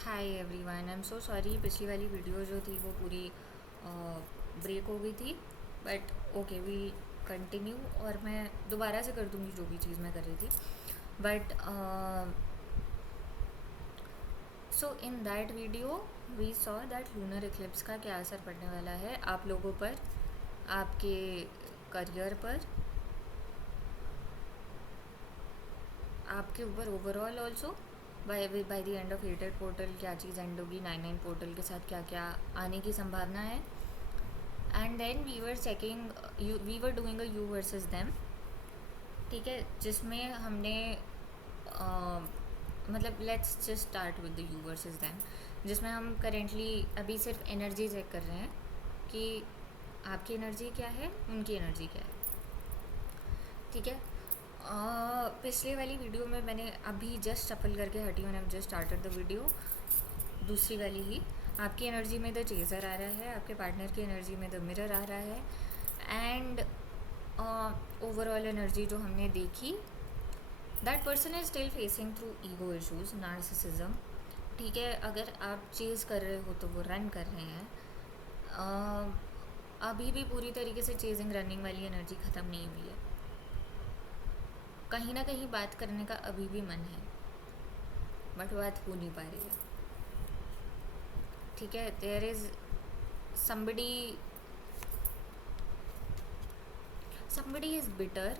Hi everyone, I am so sorry. पिछली वाली video जो थी वो पूरी ब्रेक हो गई थी, बट ओके वी कंटिन्यू। और मैं दोबारा से कर दूँगी जो भी चीज़ मैं कर रही थी। But so in that video we saw that lunar eclipse का क्या असर पड़ने वाला है आप लोगों पर, आपके करियर पर, आपके ऊपर overall also. By by the end of 8 portal क्या चीज़ एंड होगी, 9 पोर्टल के साथ क्या क्या आने की संभावना है। And then we were checking, we were doing a you versus them, ठीक है, जिसमें हमने मतलब let's just start with the you versus them, जिसमें हम करेंटली अभी सिर्फ एनर्जी चेक कर रहे हैं कि आपकी एनर्जी क्या है, उनकी एनर्जी क्या है, ठीक है। पिछले वाली वीडियो में मैंने अभी जस्ट शफल करके हटी हूँ, जस्ट स्टार्टेड द वीडियो। दूसरी वाली ही आपकी एनर्जी में द चेजर आ रहा है, आपके पार्टनर की एनर्जी में द मिरर आ रहा है। एंड ओवरऑल एनर्जी जो हमने देखी, that person is still facing through ego issues, narcissism, ठीक है। अगर आप चेज़ कर रहे हो तो वो रन कर रहे हैं। अभी भी पूरी तरीके से चेजिंग रनिंग वाली एनर्जी ख़त्म नहीं हुई है। कहीं ना कहीं बात करने का अभी भी मन है, बट बात हो नहीं पा रही है, ठीक है। There is somebody somebody is bitter,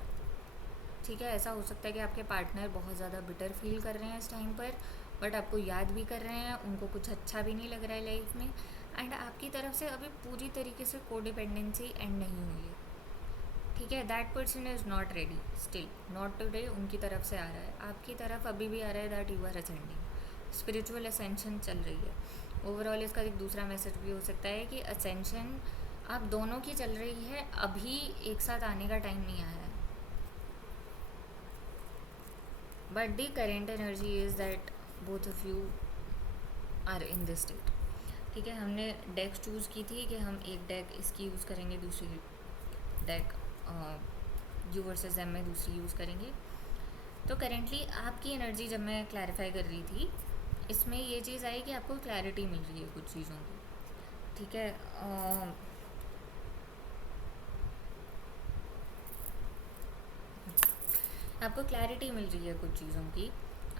ठीक है। ऐसा हो सकता है कि आपके पार्टनर बहुत ज़्यादा बिटर फील कर रहे हैं इस टाइम पर, बट आपको याद भी कर रहे हैं, उनको कुछ अच्छा भी नहीं लग रहा है लाइफ में। एंड आपकी तरफ से अभी पूरी तरीके से कोडिपेंडेंसी एंड नहीं हुई है, ठीक है। That person is not ready still, not today. उनकी तरफ से आ रहा है, आपकी तरफ अभी भी आ रहा है that you are ascending, spiritual ascension चल रही है। ओवरऑल इसका एक दूसरा मैसेज भी हो सकता है कि असेंशन आप दोनों की चल रही है, अभी एक साथ आने का टाइम नहीं आया है। But the current energy is that both of you are in this state, ठीक है। हमने डेक चूज़ की थी कि हम एक डेक इसकी यूज़ करेंगे, दूसरी डेक यू वर्सेस एम में दूसरी यूज़ करेंगे। तो करेंटली आपकी एनर्जी जब मैं क्लैरिफाई कर रही थी, इसमें ये चीज़ आई कि आपको क्लैरिटी मिल रही है कुछ चीज़ों की, ठीक है। आपको क्लैरिटी मिल रही है कुछ चीज़ों की।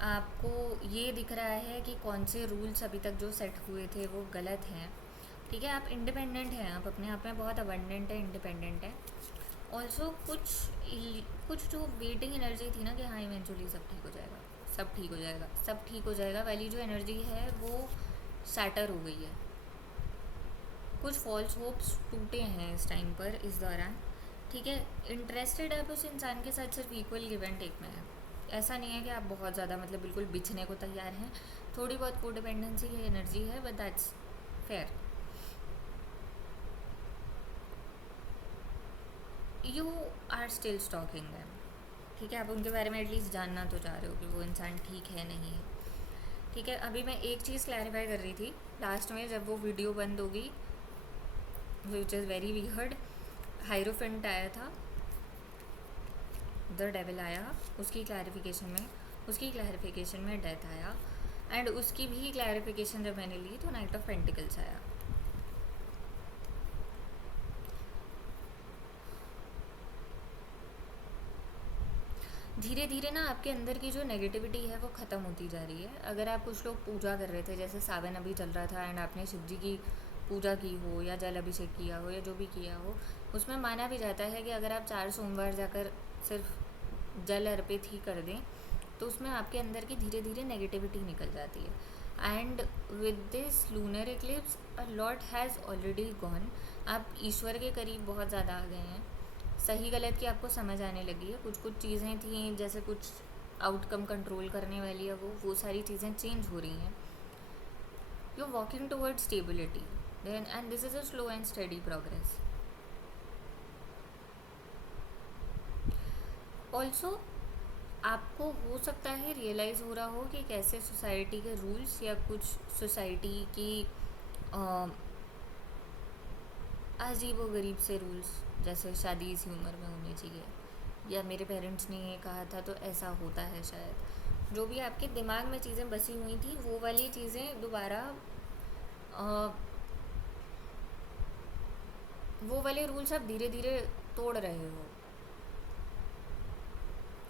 आपको ये दिख रहा है कि कौन से रूल्स अभी तक जो सेट हुए थे वो गलत हैं, ठीक है। आप इंडिपेंडेंट हैं, आप अपने आप में बहुत अबंडेंट है, इंडिपेंडेंट है। ऑल्सो कुछ जो वेटिंग एनर्जी थी ना कि हाँ इवेंचुअली सब ठीक हो जाएगा, सब ठीक हो जाएगा, सब ठीक हो जाएगा वाली जो एनर्जी है वो सैटर हो गई है। कुछ फॉल्स होप्स टूटे हैं इस टाइम पर, इस दौरान, ठीक है। इंटरेस्टेड आप उस इंसान के साथ सिर्फ इक्वल गिव एंड टेक में है। ऐसा नहीं है कि आप बहुत ज़्यादा मतलब बिल्कुल बिछने को तैयार हैं। थोड़ी बहुत को डिपेंडेंसी की एनर्जी है, but that's fair. You are still stalking them, ठीक है। आप उनके बारे में एटलीस्ट जानना तो चाह रहे हो कि वो इंसान ठीक है नहीं है, ठीक है। अभी मैं एक चीज़ क्लैरिफाई कर रही थी लास्ट में जब वो वीडियो बंद होगी, which is very weird. Hierophant आया था, द डेविल आया, उसकी क्लैरिफिकेशन में डेथ आया। एंड उसकी भी क्लैरिफिकेशन जब मैंने ली तो नाइट ऑफ पेंटिकल्स आया। धीरे धीरे ना आपके अंदर की जो नेगेटिविटी है वो ख़त्म होती जा रही है। अगर आप कुछ लोग पूजा कर रहे थे, जैसे सावन अभी चल रहा था, एंड आपने शिव जी की पूजा की हो या जल अभिषेक किया हो या जो भी किया हो, उसमें माना भी जाता है कि अगर आप 4 सोमवार जाकर सिर्फ जल अर्पित ही कर दें तो उसमें आपके अंदर की धीरे धीरे नेगेटिविटी निकल जाती है। And with this lunar eclipse a lot has already gone. आप ईश्वर के करीब बहुत ज़्यादा आ गए हैं, सही गलत की आपको समझ आने लगी है। कुछ कुछ चीज़ें थी जैसे कुछ आउटकम कंट्रोल करने वाली है, वो सारी चीज़ें चेंज हो रही हैं। You are walking toward stability then, and this is a slow and steady progress. Also आपको हो सकता है रियलाइज़ हो रहा हो कि कैसे सोसाइटी के रूल्स या कुछ सोसाइटी की अजीब व गरीब से रूल्स, जैसे शादी इसी उम्र में होनी चाहिए, या मेरे पेरेंट्स ने ये कहा था तो ऐसा होता है शायद, जो भी आपके दिमाग में चीज़ें बसी हुई थी वो वाली चीज़ें दोबारा, वो वाले रूल्स आप धीरे धीरे तोड़ रहे हो.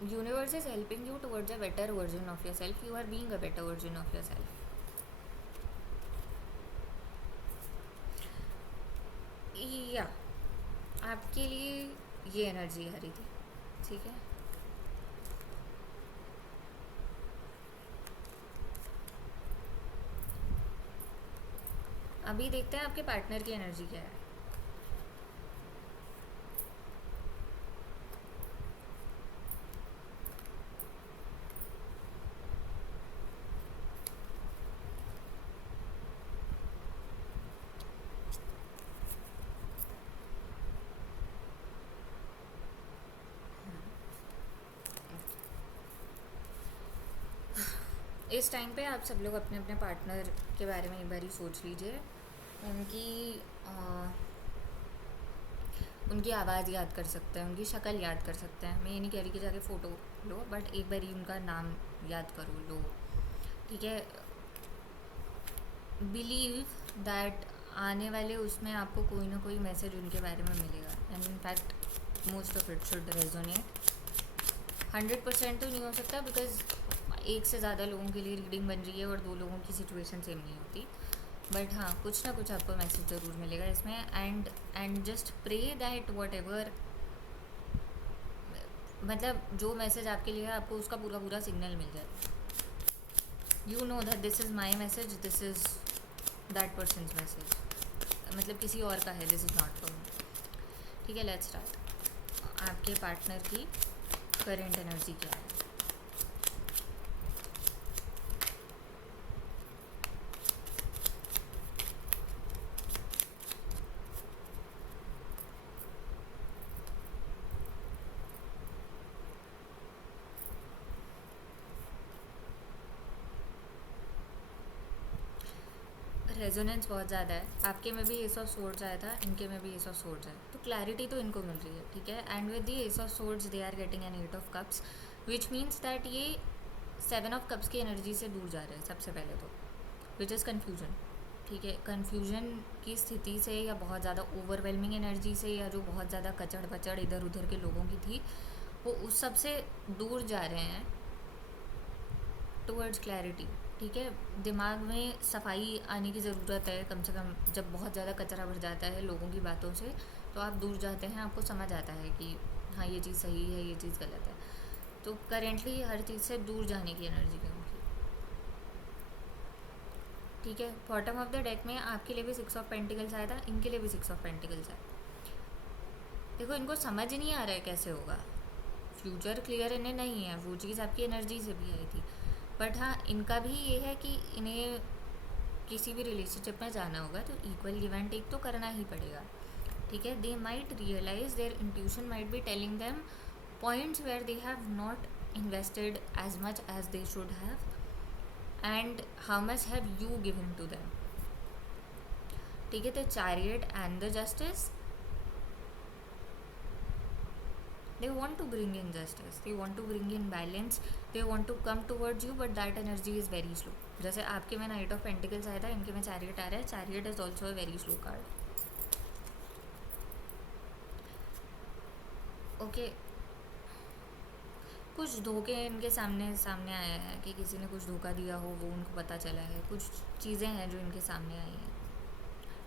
Universe is helping you towards a better version of yourself. You are being a better version of yourself. या आपके लिए ये एनर्जी आ रही थी. ठीक है. अभी देखते हैं आपके पार्टनर की एनर्जी क्या है. इस टाइम पे आप सब लोग अपने अपने पार्टनर के बारे में एक बार ही सोच लीजिए. उनकी उनकी आवाज़ याद कर सकते हैं, उनकी शक्ल याद कर सकते हैं. मैं ये नहीं कह रही कि जाके फ़ोटो लो, बट एक बार ही उनका नाम याद करो लो. ठीक है. बिलीव दैट आने वाले उसमें आपको कोई ना कोई मैसेज उनके बारे में मिलेगा. And in fact most of it should resonate. 100% तो नहीं हो सकता, बिकॉज एक से ज़्यादा लोगों के लिए रीडिंग बन रही है और 2 लोगों की सिचुएशन सेम नहीं होती. बट हाँ, कुछ ना कुछ आपको मैसेज ज़रूर मिलेगा इसमें. And just pray that whatever, मतलब जो मैसेज आपके लिए है आपको उसका पूरा पूरा सिग्नल मिल जाए. You know that this is my message, this is that persons message. मतलब किसी और का है, this is not for me. ठीक है. Let's start. आपके पार्टनर की करेंट एनर्जी क्या है. रेजोनेंस बहुत ज़्यादा है. आपके में भी एस ऑफ सोर्ड्स आया था, इनके में भी एस ऑफ सोर्ड्स है. तो क्लैरिटी तो इनको मिल रही है. ठीक है. And with the ace of swords they are getting an 8 of cups, which means that ये 7 ऑफ कप्स की एनर्जी से दूर जा रहे हैं सबसे पहले तो, विच इज़ कन्फ्यूजन. ठीक है. कन्फ्यूजन की स्थिति से, या बहुत ज़्यादा ओवरवेलमिंग एनर्जी से, या जो बहुत ज़्यादा कचड़ पचड़ इधर उधर के लोगों की थी, वो उस सब से दूर जा रहे हैं टुवर्ड्स क्लैरिटी. ठीक है. दिमाग में सफाई आने की ज़रूरत है कम से कम. जब बहुत ज़्यादा कचरा भर जाता है लोगों की बातों से, तो आप दूर जाते हैं, आपको समझ आता है कि हाँ ये चीज़ सही है, ये चीज़ गलत है. तो करेंटली हर चीज़ से दूर जाने की एनर्जी है उनकी. ठीक है. बॉटम ऑफ द डेक में आपके लिए भी 6 ऑफ पेंटिकल्स आया था, इनके लिए भी 6 ऑफ पेंटिकल्स है. देखो, इनको समझ नहीं आ रहा है कैसे होगा. फ्यूचर क्लियर इन्हें नहीं है, वो चीज़ आपकी एनर्जी से भी आई थी. बट हाँ, इनका भी ये है कि इन्हें किसी भी रिलेशनशिप में जाना होगा तो इक्वल गिव एंड टेक तो करना ही पड़ेगा. ठीक है. They might realise, their intuition might be telling them points where they have not invested as much as they should have, and how much have you given to them. ठीक है. The chariot and the justice, they want to bring in justice, they want to bring in balance, they want to come towards you, but that energy is very slow. जैसे आपके में night of pentacles आया था, इनके में chariot आ रहा है. Chariot is also a very slow card. Okay. कुछ धोखे इनके सामने सामने आए हैं कि किसी ने कुछ धोखा दिया हो, वो उनको पता चला है. कुछ चीज़ें हैं जो इनके सामने आई हैं.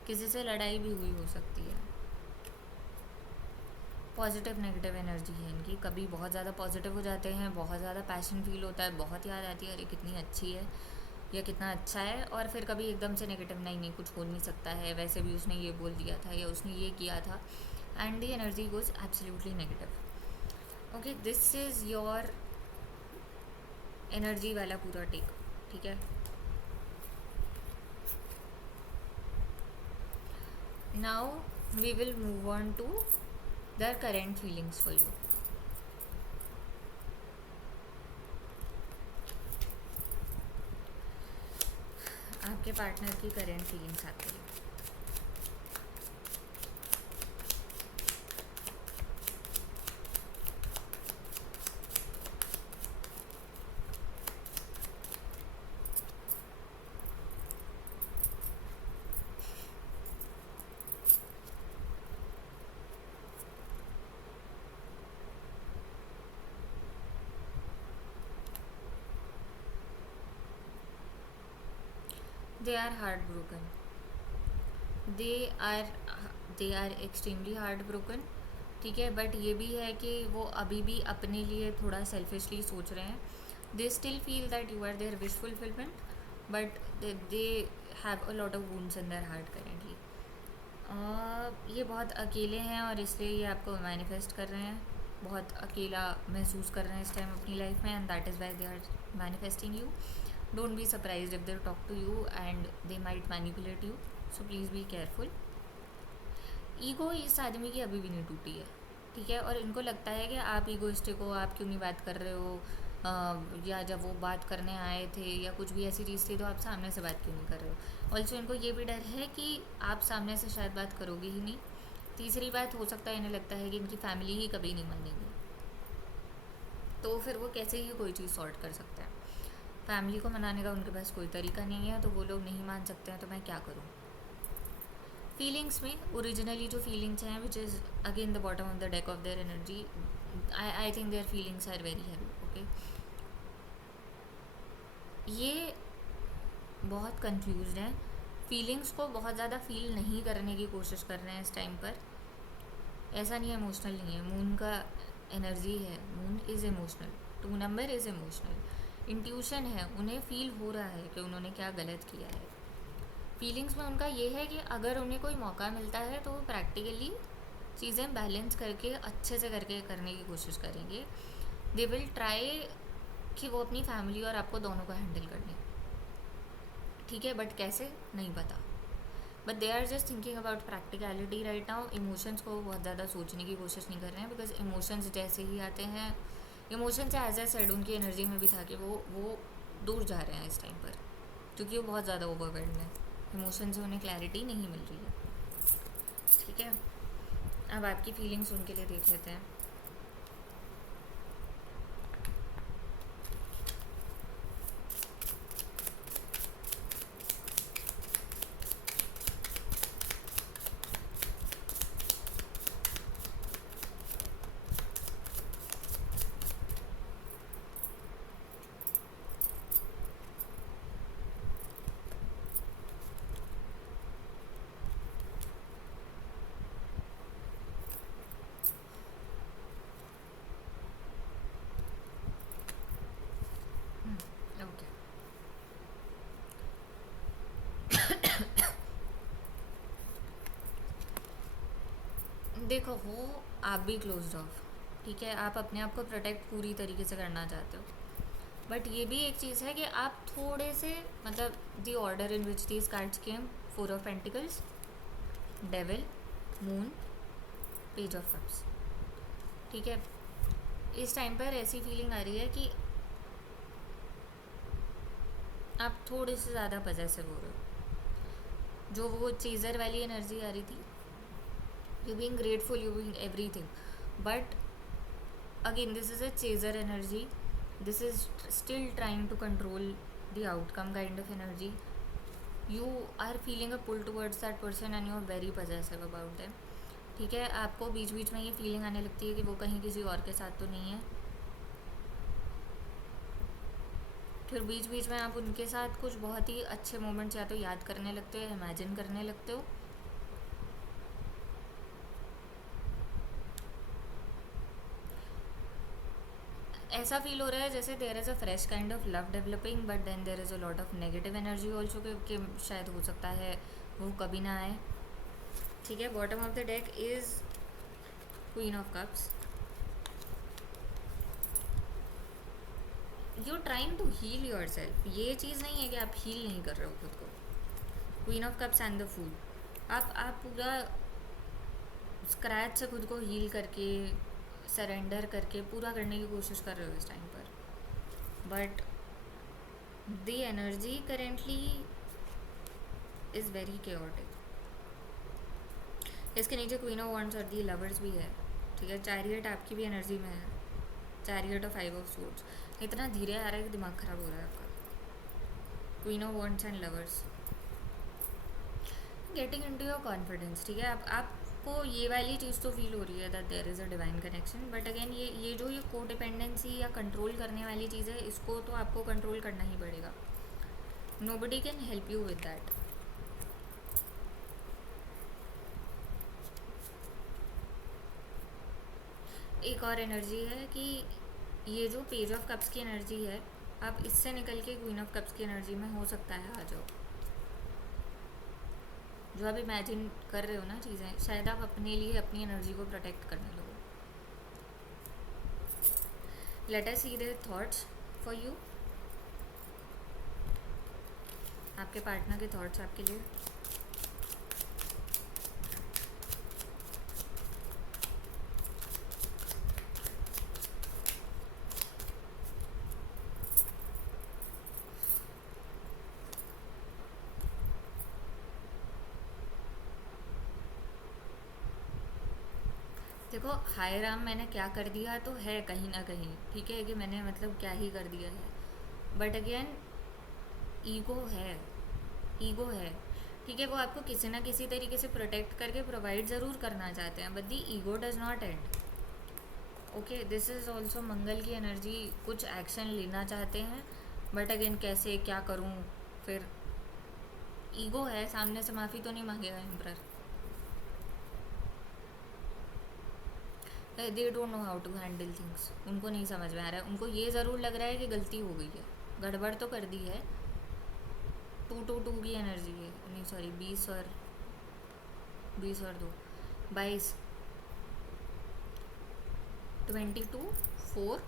किसी से लड़ाई भी हुई हो सकती है. पॉजिटिव नेगेटिव एनर्जी है इनकी. कभी बहुत ज़्यादा पॉजिटिव हो जाते हैं, बहुत ज़्यादा पैशन फील होता है, बहुत याद आती है अरे कितनी अच्छी है या कितना अच्छा है. और फिर कभी एकदम से नेगेटिव, नहीं नहीं कुछ हो नहीं सकता है, वैसे भी उसने ये बोल दिया था या उसने ये किया था. And the energy goes absolutely negative. Okay. This is your energy वाला पूरा टेक. ठीक है. Now we will move on to their current feelings for you. आपके पार्टनर की करेंट फीलिंग्स आपके लिए. They are heart broken, they are they are extremely heart broken, ठीक है। बट ये भी है कि वो अभी भी अपने लिए थोड़ा सेल्फिशली सोच रहे हैं. They still feel that you are their wish fulfilment, but they have a lot of wounds in their heart currently. ये बहुत अकेले हैं और इसलिए ये आपको मैनिफेस्ट कर रहे हैं. बहुत अकेला महसूस कर रहे हैं इस टाइम अपनी लाइफ में, and that is why they are manifesting you. Don't be surprise if they talk to you and they might manipulate you, so please be careful. Ego इस आदमी की अभी भी नहीं टूटी है, ठीक है. और इनको लगता है कि आप ईगोइस्टिक हो, आप क्यों नहीं बात कर रहे हो, या जब वो बात करने आए थे या कुछ भी ऐसी चीज़ थी तो आप सामने से बात क्यों नहीं कर रहे हो. ऑल्सो इनको ये भी डर है कि आप सामने से शायद बात करोगे ही नहीं. तीसरी बात, हो सकता है इन्हें लगता है कि इनकी फैमिली ही कभी नहीं मानेगी, तो फिर वो कैसे ही कोई चीज़ सॉर्ट कर सकता है. फैमिली को मनाने का उनके पास कोई तरीका नहीं है, तो वो लोग नहीं मान सकते हैं, तो मैं क्या करूँ. फीलिंग्स में ओरिजिनली जो फीलिंग्स हैं, which is again the bottom of the deck of their energy, I think their feelings are very heavy. Okay, ये बहुत कंफ्यूज्ड हैं. फीलिंग्स को बहुत ज़्यादा फील नहीं करने की कोशिश कर रहे हैं इस टाइम पर. ऐसा नहीं है इमोशनल नहीं है, मून का एनर्जी है, moon is emotional, 2 number is emotional. Intuition है, उन्हें फील हो रहा है कि उन्होंने क्या गलत किया है. फीलिंग्स में उनका ये है कि अगर उन्हें कोई मौका मिलता है तो वो प्रैक्टिकली चीज़ें बैलेंस करके अच्छे से करके करने की कोशिश करेंगे. दे विल ट्राई कि वो अपनी फैमिली और आपको दोनों को हैंडल कर लें, ठीक है. बट कैसे नहीं पता. But they are just thinking about practicality right now. Emotions को बहुत ज़्यादा सोचने की कोशिश नहीं कर रहे हैं, बिकॉज इमोशंस जैसे ही आते हैं, इमोशन से एज ए सेड उनकी एनर्जी में भी था कि वो दूर जा रहे हैं इस टाइम पर, क्योंकि वो बहुत ज़्यादा ओवरवेल्ड है. इमोशन से उन्हें क्लैरिटी नहीं मिल रही है, ठीक है. अब आपकी फीलिंग्स उनके लिए देख लेते हैं. ओके, देखो, हो आप भी क्लोज्ड ऑफ, ठीक है. आप अपने आप को प्रोटेक्ट पूरी तरीके से करना चाहते हो, बट ये भी एक चीज़ है कि आप थोड़े से, मतलब the order in which these cards came, 4 of pentacles, devil, moon, page of cups, ठीक है. इस टाइम पर ऐसी फीलिंग आ रही है कि आप थोड़े से ज़्यादा पजेसिव हो रहे हो. जो वो चीज़र वाली एनर्जी आ रही थी, you being grateful, you being everything, but again this is a chaser energy. This is still trying to control the outcome kind of energy. You are feeling a pull towards that person and you are very possessive about them, ठीक है. आपको बीच बीच में ये feeling आने लगती है कि वो कहीं किसी और के साथ तो नहीं है. फिर बीच बीच में आप उनके साथ कुछ बहुत ही अच्छे मोमेंट्स या तो याद करने लगते हो, इमेजिन करने लगते हो. ऐसा फील हो रहा है जैसे there is a fresh kind of love developing, but then there is a lot of negative energy also, कि शायद हो सकता है वो कभी ना आए, ठीक है. Bottom of the deck is queen of cups. You trying to heal yourself. ये चीज़ नहीं है कि आप हील नहीं कर रहे हो खुद को. Queen of cups and the fool. आप पूरा स्क्रैच से खुद को हील करके, सरेंडर करके पूरा करने की कोशिश कर रहे हो इस टाइम पर, but the energy currently is very chaotic. इसके नीचे क्वीन ऑफ वॉन्ड्स और दी लवर्स भी है, ठीक है. चैरियट आपकी भी एनर्जी में है, चैरियट और 5 ऑफ सोर्ड्स. इतना धीरे आ रहा है कि दिमाग ख़राब हो रहा है आपका. Queen of wands and lovers, getting into your confidence, ठीक है. आपको ये वाली चीज़ तो फील हो रही है that there is a divine connection, but again ये जो ये कोडिपेंडेंसी या कंट्रोल करने वाली चीज़ है, इसको तो आपको कंट्रोल करना ही पड़ेगा. nobody can help you with that. एक और एनर्जी है कि ये जो पेज ऑफ कप्स की एनर्जी है, आप इससे निकल के क्वीन ऑफ कप्स की एनर्जी में हो सकता है आ जाओ। जो आप इमेजिन कर रहे हो ना चीज़ें, शायद आप अपने लिए अपनी एनर्जी को प्रोटेक्ट करने लगो। Let us see their thoughts for you. आपके पार्टनर के थॉट्स आपके लिए। देखो हाय राम, मैंने क्या कर दिया तो है कहीं ना कहीं, ठीक है कि मैंने मतलब क्या ही कर दिया है, बट अगेन ईगो है, ईगो है, ठीक है। वो आपको किसी ना किसी तरीके से प्रोटेक्ट करके प्रोवाइड ज़रूर करना चाहते हैं, but the ego does not end. Okay, this is also Mangal की एनर्जी। कुछ एक्शन लेना चाहते हैं, बट अगेन कैसे, क्या करूँ, फिर ईगो है, सामने से माफ़ी तो नहीं मांगेगा emperor. They don't know how to handle things. उनको नहीं समझ में आ रहा है, उनको ये ज़रूर लग रहा है कि गलती हो गई है, गड़बड़ तो कर दी है। 2 2 2 की एनर्जी है, नहीं सॉरी 20 और 2, 22, 22, 4।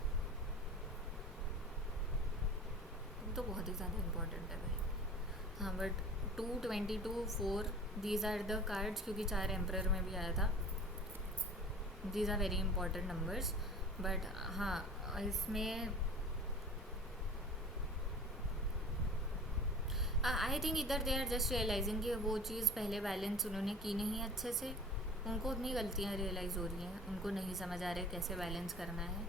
तो बहुत ही ज़्यादा इम्पोर्टेंट है भाई। हाँ but 2, 22, 4 these are the cards, क्योंकि 4 एम्परर में भी आया था। These are very important numbers, but हाँ इसमें आई थिंक इधर दे आर जस्ट रियलाइजिंग कि वो चीज़ पहले बैलेंस उन्होंने की नहीं अच्छे से, उनको उतनी गलतियाँ रियलाइज़ हो रही हैं, उनको नहीं समझ आ रहा है कैसे बैलेंस करना है।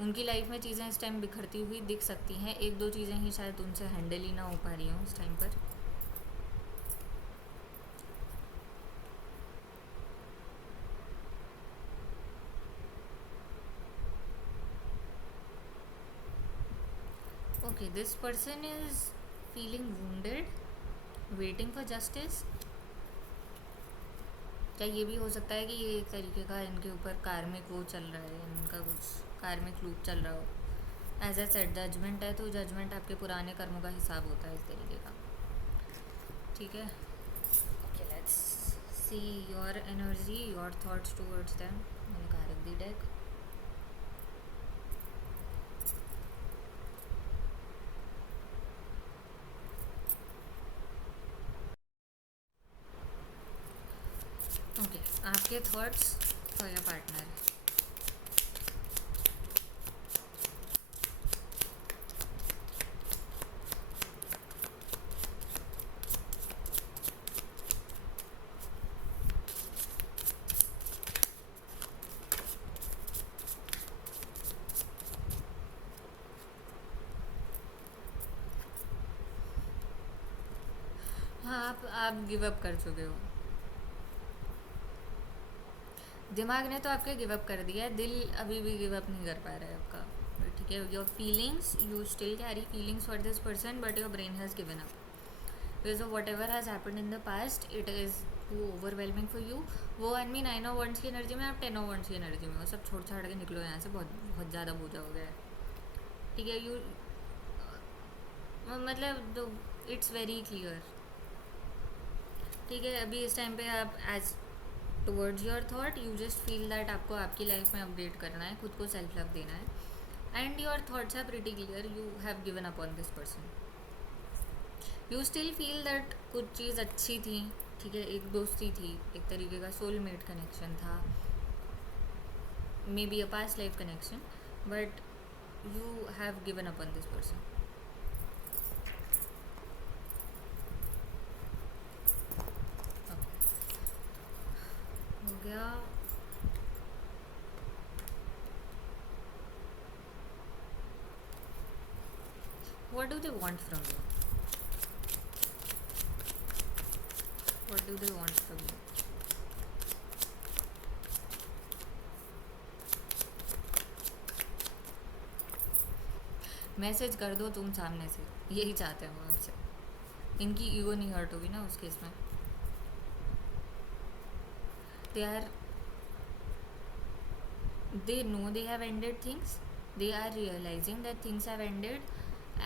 उनकी लाइफ में चीज़ें इस टाइम बिखरती हुई दिख सकती हैं, 1-2 चीज़ें ही शायद उनसे हैंडल ही ना हो पा रही हों उस टाइम पर। Okay, this person is feeling wounded, waiting for justice. क्या ये भी हो सकता है कि ये एक तरीके का इनके ऊपर कार्मिक वो चल रहा है, इनका कुछ कार्मिक लूप चल रहा हो। एज ए सेट जजमेंट है, तो जजमेंट आपके पुराने कर्मों का हिसाब होता है इस तरीके का, ठीक है। Okay, let's see your energy, your thoughts towards them. मैंने कहा रख दी डेक। ओके, आपके थॉट्स फॉर योर पार्टनर। हाँ, आप गिव अप कर चुके हो। दिमाग ने तो आपके गिव अप कर दिया है, दिल अभी भी गिव अप नहीं कर पा रहा है आपका, ठीक है। Your feelings, you still carry feelings for this person, but your brain has given up because of whatever has happen in the past. It is too overwhelming for you. वो आदमी 9 ऑफ वंड्स की energy में, आप 10 of wands की energy में हो। सब छोड़ छाड़ के निकलो यहाँ से, बहुत बहुत ज़्यादा बोझा हो गया है, ठीक है। यू मतलब इट्स वेरी क्लियर, ठीक है। अभी इस टाइम पे आप as towards your thought, you just feel that आपको आपकी लाइफ में अपडेट करना है, खुद को सेल्फ लव देना है, and your thoughts are pretty clear. You have given up on this person. You still feel that कुछ चीज़ अच्छी थी, ठीक है, एक दोस्ती थी, एक तरीके का सोलमेट कनेक्शन था, may be a past life connection, but you have given up on this person. हो गया। What do they want from you? What do they want from you? Message कर दो तुम सामने से, यही चाहते हो आपसे। इनकी ईगो नहीं हर्ट होगी ना उस केस में. They are they know they have ended things, they are realizing that things have ended,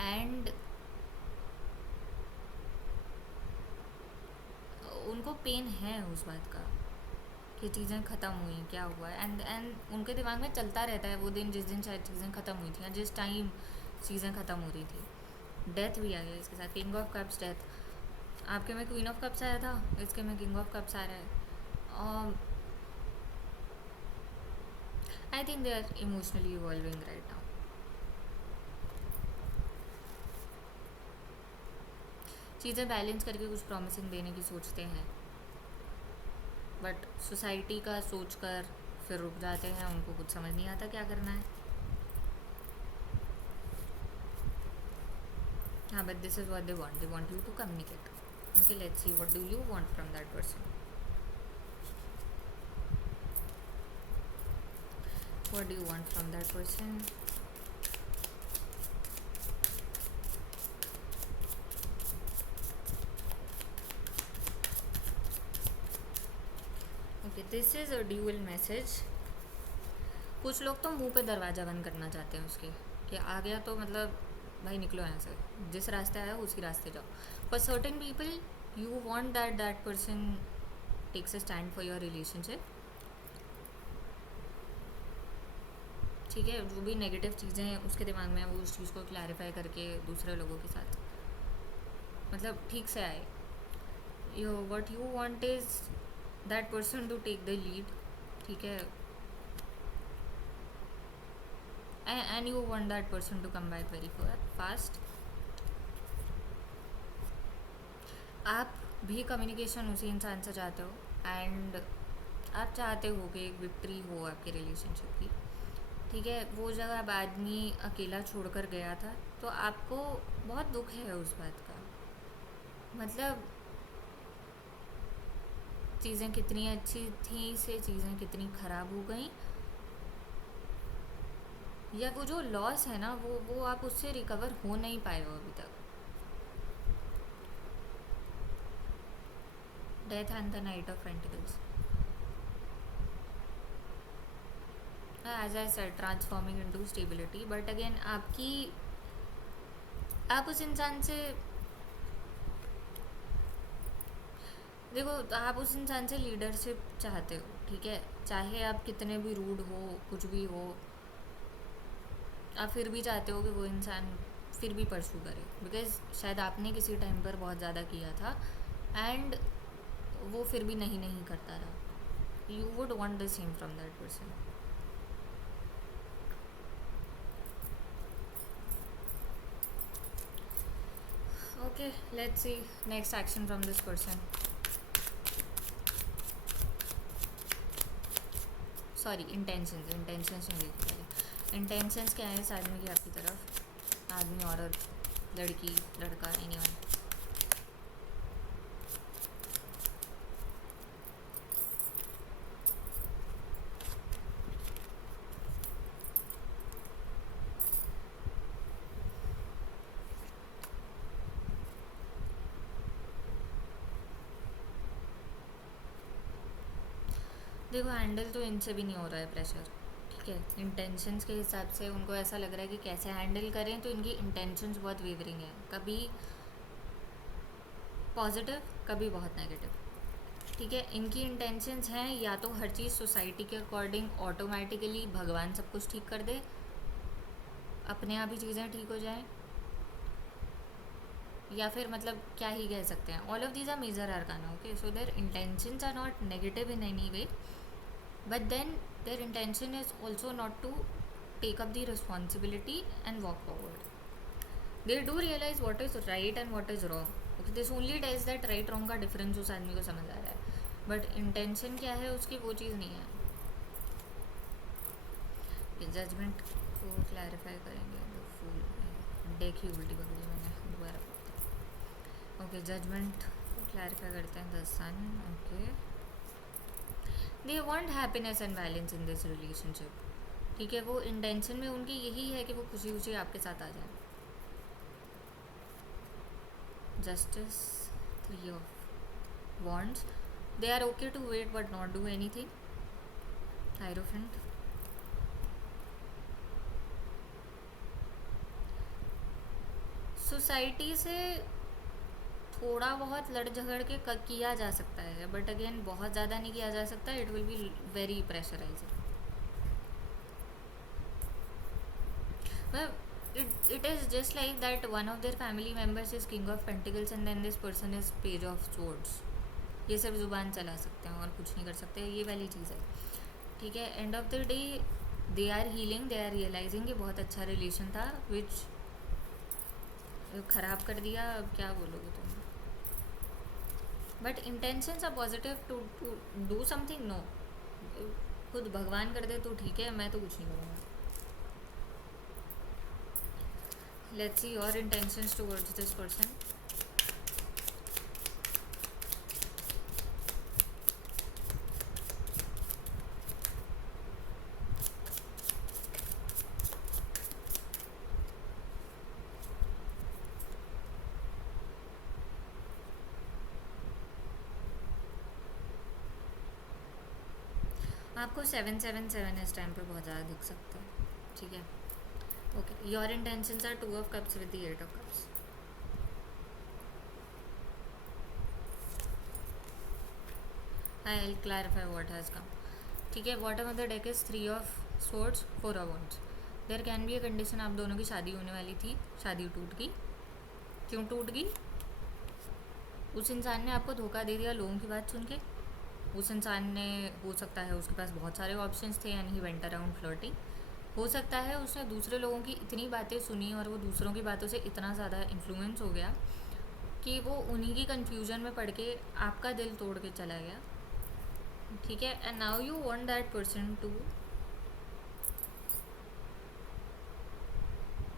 and उनको पेन है उस बात का कि चीज़ें ख़त्म हुई, क्या हुआ. एंड उनके दिमाग में चलता रहता है वो दिन जिस दिन शायद चीज़ें ख़त्म हुई थी या जिस टाइम चीज़ें ख़त्म हो रही थी. डेथ भी आ गया इसके साथ. King of cups death. आपके में क्वीन ऑफ कप्स आया था, इसके में किंग ऑफ कप्स आ रहा है. I think they are emotionally evolving right now. चीज़ें बैलेंस करके कुछ प्रॉमिसिंग देने की सोचते हैं, बट सोसाइटी का सोच कर फिर रुक जाते हैं. उनको कुछ समझ नहीं आता क्या करना है. हाँ, but this is what they want you to communicate. Okay, let's see what do you want from that person. What do you want from that person. Okay, this is a dual message. कुछ लोग तो मुंह पे दरवाज़ा बंद करना चाहते हैं उसके, कि आ गया तो मतलब भाई निकलो यहाँ से, जिस रास्ते आया उसी रास्ते जाओ. For certain people you want that person takes a stand for your relationship. ठीक है, जो भी नेगेटिव चीज़ें हैं उसके दिमाग में वो उस चीज़ को क्लैरिफाई करके दूसरे लोगों के साथ मतलब ठीक से आए. Yo what you want is that person to take the lead. ठीक है, and you want that person to come back very fast. आप भी कम्युनिकेशन उसी इंसान से चाहते हो, एंड आप चाहते हो कि एक विक्ट्री हो आपके रिलेशनशिप की. ठीक है, वो जगह अब आदमी अकेला छोड़कर गया था तो आपको बहुत दुख है उस बात का. मतलब चीज़ें कितनी अच्छी थी से चीज़ें कितनी ख़राब हो गई, या वो जो लॉस है ना वो आप उससे रिकवर हो नहीं पाए हो अभी तक. Death and the knight of pentacles. As I said, transforming into stability. But again आप उस इंसान से देखो, आप उस इंसान से लीडरशिप चाहते हो. ठीक है, चाहे आप कितने भी रूड हो, कुछ भी हो, आप फिर भी चाहते हो कि वो इंसान फिर भी परसू करे, बिकॉज शायद आपने किसी टाइम पर बहुत ज़्यादा किया था एंड वो फिर भी नहीं करता रहा. You would want the same from that person. Okay, let's C next action from this person. Sorry, intentions नहीं देखी पहले. इंटेंशंस क्या है इस आदमी की आपकी तरफ. आदमी, औरत, लड़की, लड़का, एनीवन. देखो, हैंडल तो इनसे भी नहीं हो रहा है प्रेशर. ठीक है, इंटेंशंस के हिसाब से उनको ऐसा लग रहा है कि कैसे हैंडल करें, तो इनकी इंटेंशंस बहुत वेवरिंग है. कभी पॉजिटिव, कभी बहुत नेगेटिव. ठीक है, इनकी इंटेंशंस हैं या तो हर चीज़ सोसाइटी के अकॉर्डिंग ऑटोमेटिकली भगवान सब कुछ ठीक कर दे, अपने आप ही चीज़ें ठीक हो जाएं, या फिर मतलब क्या ही कह सकते हैं, all of these are major arcana. Okay, so their intentions are not negative in any way, but then their intention is also not to take up the responsibility and walk forward. They do realize what is right and what is wrong. Okay, this only tells that right wrong का difference उस आदमी को समझ आ रहा है, but intention क्या है उसकी वो चीज़ नहीं है. जजमेंट को क्लैरिफाई करेंगे. फूल देखी उल्टी पकड़ी मैंने दोबारा. ओके, जजमेंट को क्लैरिफाई करते हैं. The sun. Okay, they want happiness and balance in this relationship. ठीक है, वो इंटेंशन में उनकी यही है कि वो खुशी खुशी आपके साथ आ जाए. Justice, Three of Wands. They are okay to wait but not do anything. Hierophant. Society से थोड़ा बहुत लड़ झगड़ के किया जा सकता है, बट अगेन बहुत ज़्यादा नहीं किया जा सकता. It will be very pressurising. It is just like that one of their family members is king of pentacles and then this person is page of swords. ये सब जुबान चला सकते हैं और कुछ नहीं कर सकते, ये वाली चीज़ है. ठीक है. End of the day they are healing, they are realising कि बहुत अच्छा रिलेशन था विच ख़राब कर दिया. अब क्या बोलोगे तुम. But intentions are positive to do something. No, खुद भगवान कर दे तो ठीक है, मैं तो कुछ नहीं करूँगा. Let's see your intentions towards this person. आपको 777 इस टाइम पे बहुत ज़्यादा दिख सकता है. ठीक है. Okay, your intentions are 2 of cups with the 8 of cups. I'll clarify what has come. ठीक है. Bottom of the deck is 3 of swords, 4 of wands. There can be a condition. आप दोनों की शादी होने वाली थी, शादी टूट गई. क्यों टूट गई? उस इंसान ने आपको धोखा दे दिया लोगों की बात सुन के. उस इंसान ने, हो सकता है उसके पास बहुत सारे ऑप्शंस थे and he went around flirting. हो सकता है उसने दूसरे लोगों की इतनी बातें सुनी और वो दूसरों की बातों से इतना ज़्यादा इन्फ्लुएंस हो गया कि वो उन्हीं की कन्फ्यूजन में पड़ के आपका दिल तोड़ के चला गया. ठीक है. And now you want that person to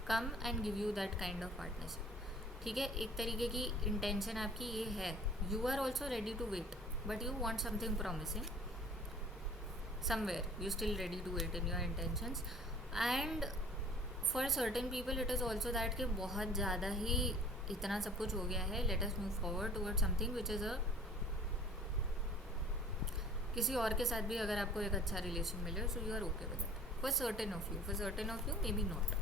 come and give you that kind of partnership. ठीक है. एक तरीके की इंटेंशन आपकी ये है. You are also ready to wait but you want something promising somewhere. You still ready to wait in your intentions. And for certain people it is also that कि बहुत ज़्यादा ही इतना सब कुछ हो गया है. Let us move forward towards something which is a किसी और के साथ भी अगर आपको एक अच्छा रिलेशन मिले so you are okay with it. For certain of you maybe not.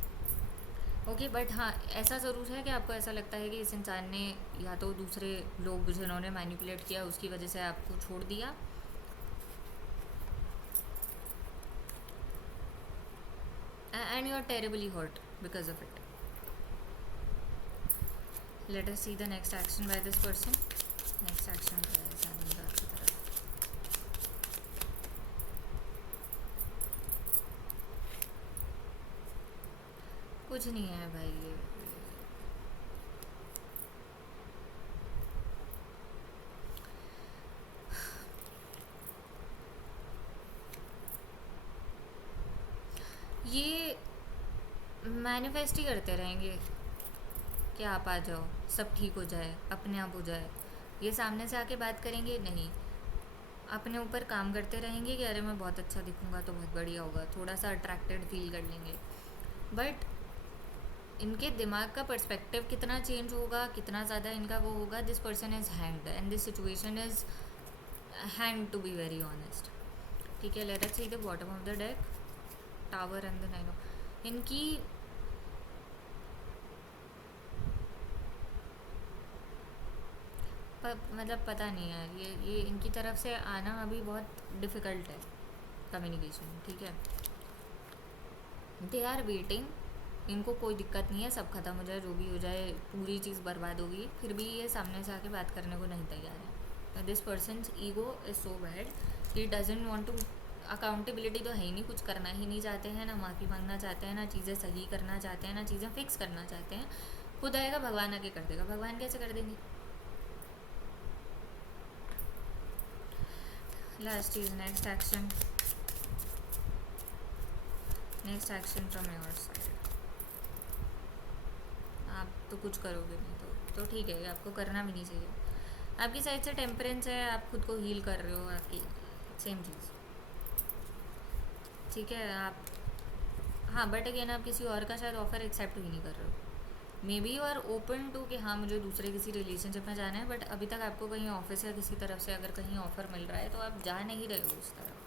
Okay. But हाँ, ऐसा ज़रूर है कि आपको ऐसा लगता है कि इस इंसान ने या तो दूसरे लोग जिन्होंने मैनिपुलेट किया उसकी वजह से आपको छोड़ दिया, and you are terribly hurt because of it. Let us see the next action by this person. Next action क्या है शानदार की तरफ. कुछ नहीं है भाई. ये मैनिफेस्ट ही करते रहेंगे कि आप आ जाओ, सब ठीक हो जाए, अपने आप हो जाए. ये सामने से आके बात करेंगे नहीं, अपने ऊपर काम करते रहेंगे कि अरे मैं बहुत अच्छा दिखूंगा तो बहुत बढ़िया होगा, थोड़ा सा अट्रैक्टेड फील कर लेंगे. बट इनके दिमाग का पर्सपेक्टिव कितना चेंज होगा, कितना ज़्यादा इनका वो होगा. This person is hanged and this situation is hanged to be very honest. ठीक है. Let us see the bottom of the deck. Tower and the 9 of. इनकी मतलब पता नहीं यार, ये इनकी तरफ से आना अभी बहुत डिफ़िकल्ट है कम्युनिकेशन. ठीक है. They are waiting. इनको कोई दिक्कत नहीं है, सब ख़त्म हो जाए, जो भी हो जाए, पूरी चीज़ बर्बाद होगी, फिर भी ये सामने से आके बात करने को नहीं तैयार है. This person's ego is so bad. He doesn't want to. Accountability तो है ही नहीं, कुछ करना ही नहीं चाहते हैं, ना माफ़ी मांगना चाहते हैं, ना चीज़ें सही करना चाहते हैं, ना चीज़ें फिक्स करना चाहते हैं. खुद आएगा भगवान आके कर देगा. भगवान कैसे कर देंगे. Last is next action. Next action from your side. आप तो कुछ करोगे नहीं तो ठीक है, आपको करना भी नहीं चाहिए. आपकी साइड से टेम्परेंस है, आप खुद को हील कर रहे हो, आपकी सेम चीज़. ठीक है. आप हाँ, बट अगेन आप किसी और का शायद ऑफ़र एक्सेप्ट भी नहीं कर रहे हो. Maybe you are open to कि हाँ मुझे दूसरे किसी रिलेशनशिप में जाना है, बट अभी तक आपको कहीं ऑफिस या किसी तरफ से अगर कहीं ऑफर मिल रहा है तो आप जा नहीं रहे हो उस तरफ।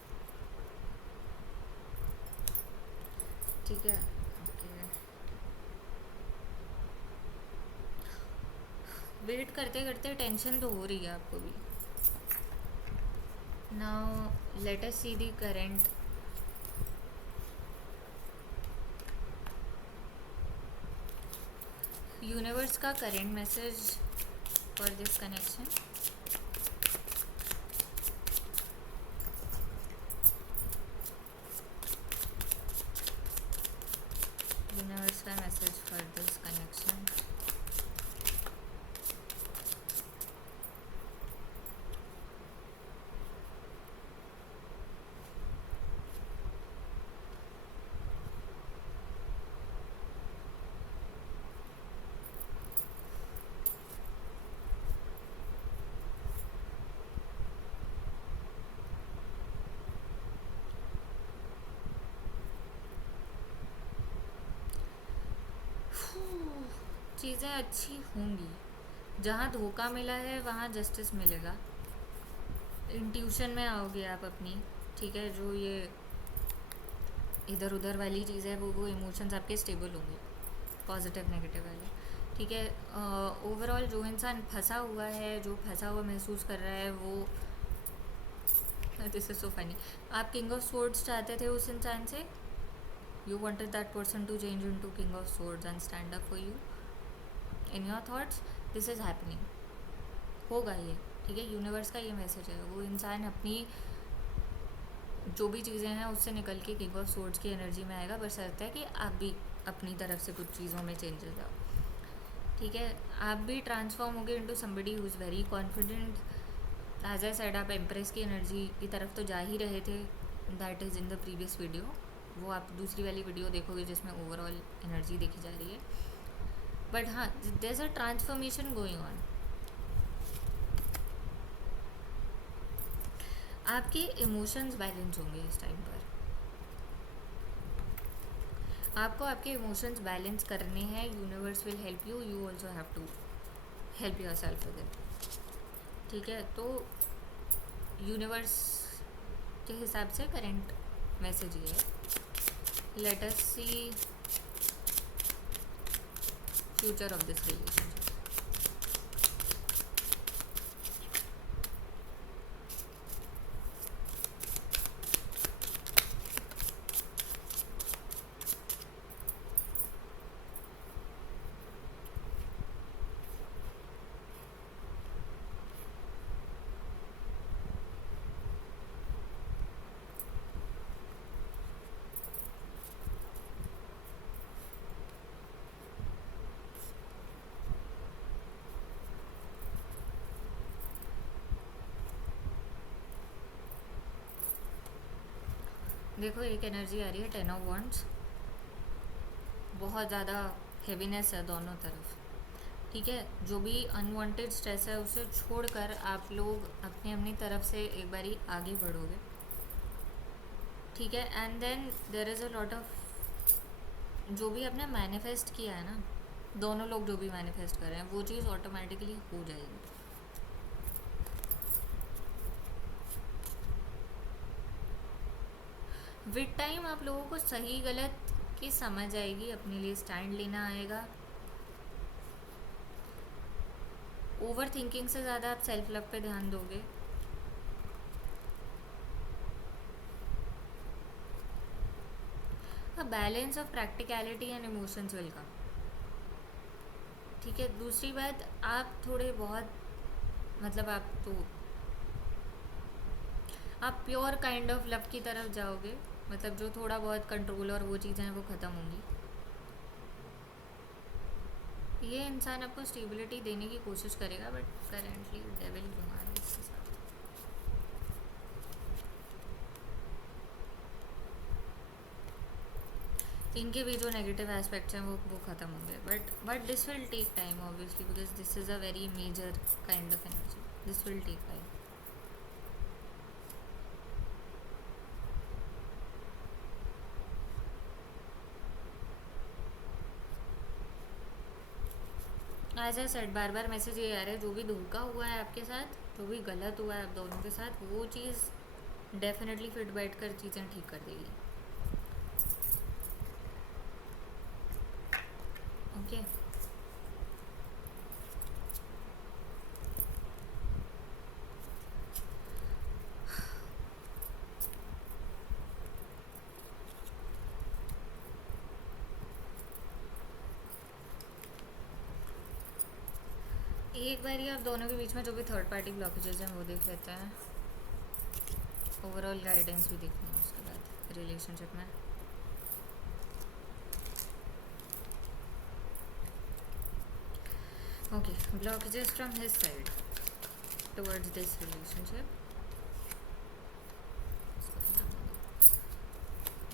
ठीक है, ओके। वेट करते करते टेंशन तो हो रही है आपको भी। Now let us see the current. Universe का current message for this connection. Universe का मैसेज फॉर दिस कनेक्शन। चीज़ें अच्छी होंगी। जहाँ धोखा मिला है वहाँ जस्टिस मिलेगा। इंट्यूशन में आओगे आप अपनी। ठीक है, जो ये इधर उधर वाली चीज़ है वो इमोशंस आपके स्टेबल होंगे, पॉजिटिव नेगेटिव वाले। ठीक है, ओवरऑल जो इंसान फंसा हुआ है, जो फंसा हुआ महसूस कर रहा है वो दिस इज सो फनी। आप किंग ऑफ स्वॉर्ड्स चाहते थे उस इंसान से। You wanted that person to change into king of swords and stand up for you in your thoughts. This is happening, होगा ये। ठीक है, यूनिवर्स का ये मैसेज है। वो इंसान अपनी जो भी चीज़ें हैं उससे निकल के किंग ऑफ स्वॉर्ड्स की एनर्जी में आएगा, बस ऐसा है कि आप भी अपनी तरफ से कुछ चीज़ों में चेंजेस आओ। ठीक है, आप भी ट्रांसफॉर्म होगे into somebody who is very confident. As I said, आप एम्प्रेस की एनर्जी की तरफ तो जा ही रहे थे। That is in the previous video. वो आप दूसरी वाली वीडियो देखोगे जिसमें ओवरऑल एनर्जी देखी जा रही है। बट हाँ, there is a transformation going on. आपके इमोशंस बैलेंस होंगे इस टाइम पर। आपको आपके इमोशंस बैलेंस करने हैं। Universe will help you, you also have to help yourself with it. ठीक है, तो यूनिवर्स के हिसाब से करेंट मैसेज ये है। Let us see future of this relationship. देखो, एक एनर्जी आ रही है 10 ऑफ वॉन्ड्स। बहुत ज़्यादा हेवीनेस है दोनों तरफ। ठीक है, जो भी अनवांटेड स्ट्रेस है उसे छोड़कर आप लोग अपनी अपनी तरफ से एक बारी आगे बढ़ोगे। ठीक है, and then there is a lot of जो भी आपने मैनिफेस्ट किया है ना, दोनों लोग जो भी मैनिफेस्ट कर रहे हैं वो चीज़ ऑटोमेटिकली हो जाएगी। विद टाइम आप लोगों को सही गलत की समझ आएगी, अपने लिए स्टैंड लेना आएगा। ओवर थिंकिंग से ज़्यादा आप सेल्फ लव पे ध्यान दोगे। A balance of practicality and emotions will come. ठीक है, दूसरी बात, आप थोड़े बहुत मतलब आप प्योर काइंड ऑफ लव की तरफ जाओगे। मतलब जो थोड़ा बहुत कंट्रोल और वो चीज़ें हैं वो ख़त्म होंगी। ये इंसान आपको स्टेबिलिटी देने की कोशिश करेगा, बट करेंटली डेविल घुमा रहा है इसके साथ। इनके भी जो नेगेटिव एस्पेक्ट्स हैं वो ख़त्म होंगे, but this will take time obviously, because this is a very major kind of energy. This will take time. As I said, बार बार मैसेज ये आ रहा है, जो भी धोखा हुआ है आपके साथ, जो भी गलत हुआ है आप दोनों के साथ, वो चीज़ डेफिनेटली फिट बैठ कर चीज़ें ठीक कर देगी। ओके एक बार ही आप दोनों के बीच में जो भी थर्ड पार्टी ब्लॉकेजेस हैं वो देख लेते हैं, ओवरऑल गाइडेंस भी देखनी है उसके बाद रिलेशनशिप में। Okay, blockages from his side towards this relationship.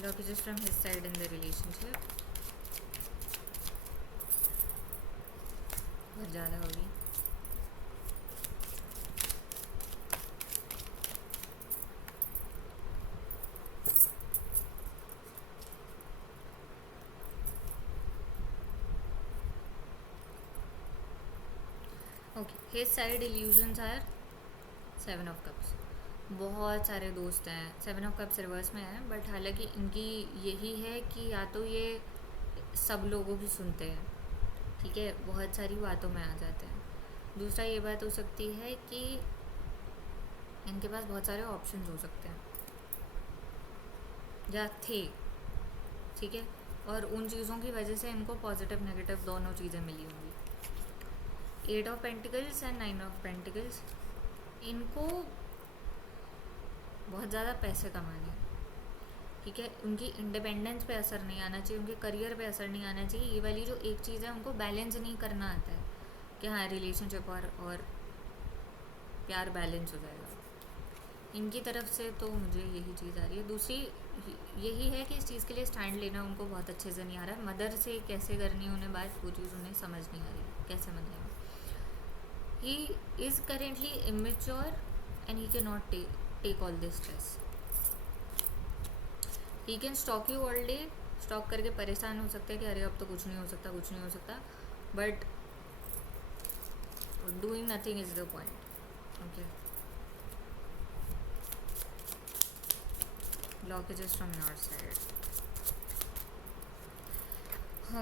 Blockages from his side in the relationship बहुत ज़्यादा होगी। Okay, his side illusions are 7 of cups. बहुत सारे दोस्त हैं, 7 ऑफ कप्स रिवर्स में है, बट हालांकि इनकी यही है कि या तो ये सब लोगों की सुनते हैं, ठीक है, बहुत सारी बातों में आ जाते हैं। दूसरा ये बात हो सकती है कि इनके पास बहुत सारे ऑप्शंस हो सकते हैं या थे, ठीक है, और उन चीज़ों की वजह से इनको पॉजिटिव नेगेटिव दोनों चीज़ें मिली होंगी। 8 of pentacles and 9 of pentacles, इनको बहुत ज़्यादा पैसे कमाने, ठीक है, उनकी इंडिपेंडेंस पे असर नहीं आना चाहिए, उनके करियर पे असर नहीं आना चाहिए। ये वाली जो एक चीज़ है उनको बैलेंस नहीं करना आता है कि हाँ रिलेशनशिप और प्यार बैलेंस हो जाएगा। इनकी तरफ से तो मुझे यही चीज़ आ रही है। दूसरी यही है कि इस चीज़ के लिए स्टैंड लेना उनको बहुत अच्छे से नहीं आ रहा है। मदर से कैसे करनी है उन्हें बात, वो चीज़ उन्हें समझ नहीं आ रही कैसे मनाएगा। He is currently immature and he can not take all this stress. He can stalk you all day, stalk करके परेशान हो सकता है कि अरे अब तो कुछ नहीं हो सकता, कुछ नहीं हो सकता, but doing nothing is the point. Okay, blockages from your side.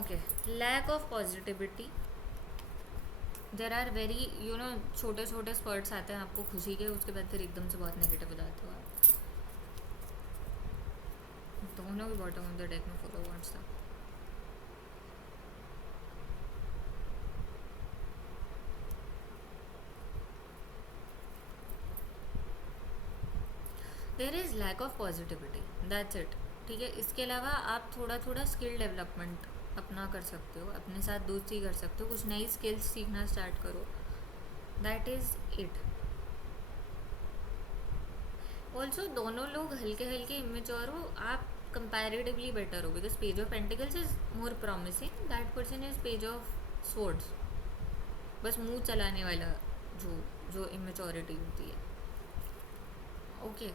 Okay, lack of positivity. There are very छोटे छोटे स्पर्ट्स आते हैं आपको खुशी के, उसके बाद फिर एकदम से बहुत नेगेटिव हो जाते हो आप। दोनों भी बॉटम ऑफ द डेक में फोटो वॉन्ट्स था। There is lack of positivity, that's it, ठीक है। इसके अलावा आप थोड़ा थोड़ा स्किल डेवलपमेंट अपना कर सकते हो, अपने साथ दोस्ती कर सकते हो, कुछ नई स्किल्स सीखना स्टार्ट करो, दैट इज़ इट। ऑल्सो दोनों लोग हल्के हल्के इमेच्योर हो, आप कंपैरेटिवली बेटर हो, because page of pentacles is more promising, that person is page of swords. बस मुंह चलाने वाला जो जो इमेच्योरिटी होती है। ओके,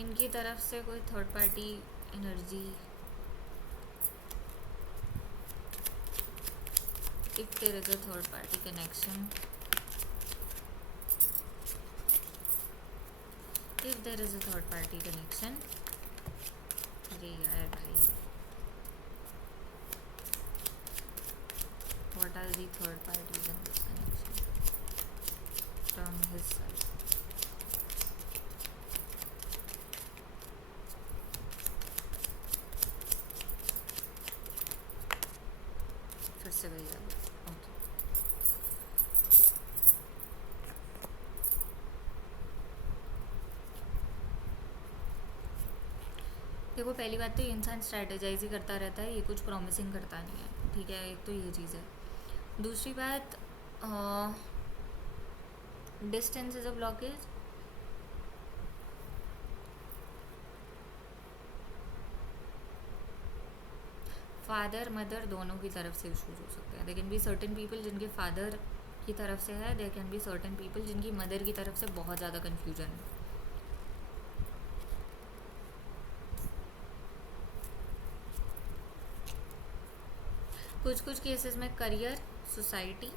इनकी तरफ से कोई third party energy, if there is a third party connection, if there is a third party connection, अरे यार भाई, what are the third parties in this connection from his side? फिर से वही आ गया। ओके, देखो पहली बात तो ये इंसान स्ट्रैटेजाइज ही करता रहता है, ये कुछ प्रॉमिसिंग करता नहीं है, ठीक है, एक तो ये चीज़ है। दूसरी बात, distance is a blockage. Father mother दोनों की तरफ से इशूज़ हो सकते हैं। They can be certain people जिनके फादर की तरफ से है, they can be certain people जिनकी मदर की तरफ से बहुत ज़्यादा कन्फ्यूजन है। कुछ कुछ केसेस में करियर, सोसाइटी,